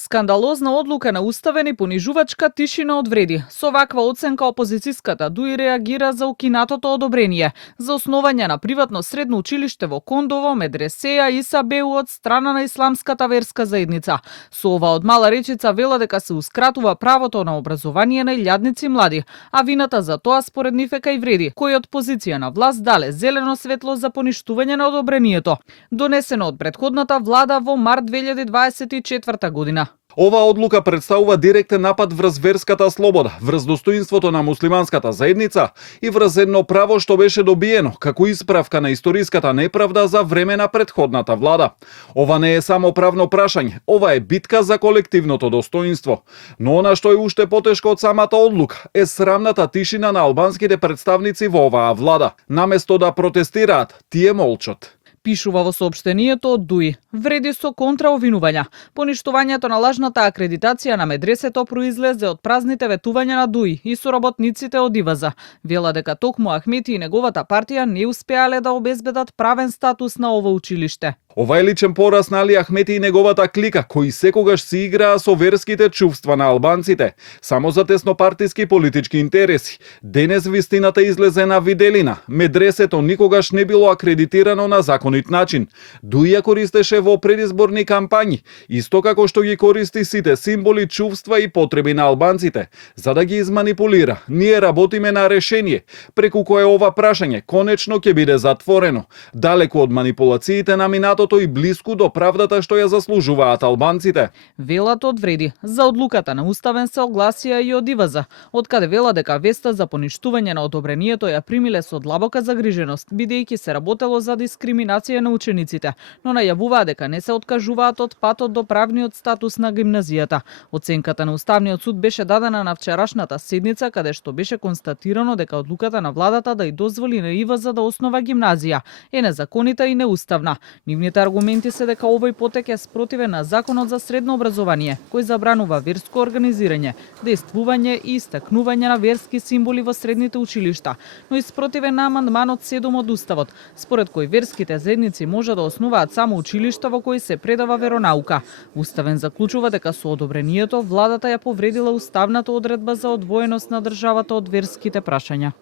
Скандалозна одлука на уставен и понижувачка тишина од вреди. Со ваква оценка опозицијската ДУИ реагира за укинатото одобрение за основање на приватно средно училиште во Кондово, Медресеја и Сабеу од страна на исламската верска заедница. Со ова од мала речица вела дека сеускратува правото на образование на илјадници млади, а вината за тоа според нив е кај вреди, кои од позиција на власт дале зелено светло за поништување на одобрението, донесено од претходната влада во март 2024 година. Ова одлука представува директен напад врз верската слобода, врз достоинството на муслиманската заедница и врз едно право што беше добиено како исправка на историската неправда за време на претходната влада. Ова не е само правно прашање, ова е битка за колективното достоинство. Но она што е уште потешко од самата одлука е срамната тишина на албанските представници во оваа влада. Наместо да протестираат, тие молчат. Пишува во соопштението од ДУИ. Вреди со контраовинувања. Поништувањето на лажната акредитација на медресето произлезе од празните ветувања на ДУИ и соработниците од ИВАЗа. Вела дека токму Ахмети и неговата партија не успеале да обезбедат правен статус на ово училиште. Ова е личен пораз на Али Ахмети и неговата клика, кои секогаш си играа со верските чувства на албанците, само за теснопартиски политички интереси. Денес вистината излезе на виделина. Медресето никогаш не било акредитирано на законит начин. ДУИ ја користеше во предизборни кампањи, исто како што ги користи сите символи, чувства и потреби на албанците, за да ги изманипулира. Ние работиме на решение, преку кое ова прашање конечно ќе биде затворено, далеку од манипулациите на минатото и блиску до правдата што ја заслужуваат албанците. Велат од вреди. За одлуката на уставен се огласија и од ИВАЗа, од каде вела дека веста за поништување на одобрението ја примиле со длабока загриженост, бидејќи се работело за дискриминација на учениците, но најавуваа дека не се откажуваат од патот до правниот статус на гимназијата. Оценката на Уставниот суд беше дадена на вчерашната седница, каде што беше констатирано дека одлуката на владата да ја дозволи на ИВАЗа да основа гимназија е незаконита и неуставна. Нивните аргументи се дека овој потек е спротивен на Законот за средно образование, кој забранува верско организирање, дејствување и истакнување на верски символи во средните училишта, но и спротивен на амандманот 7 од Уставот, според кој верските заедници може да основаат само училишта во кои се предава веронаука. Уставен заклучува дека со одобрението владата ја повредила уставната одредба за одвоеност на државата од верските прашања.